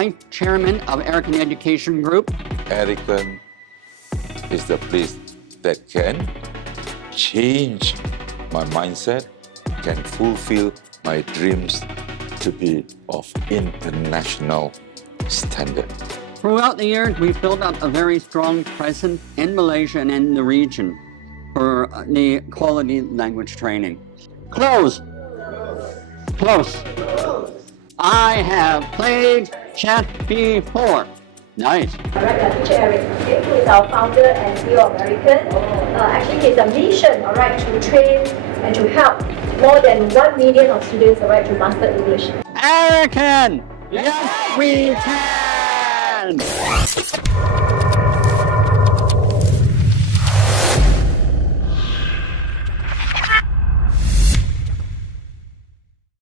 Vice Chairman of Erican Education Group. Erican is the place that can change my mindset, can fulfill my dreams to be of international standard. Throughout the years, we've built up a very strong presence in Malaysia and in the region for the quality language training. Close. Close. I have played chess before. Nice. All right, teacher Eric, okay, who is our founder and CEO of Erican. Actually, he's a mission, all right, to train and to help more than 1 million of students, all right, to master English. Erican! Yes, we can!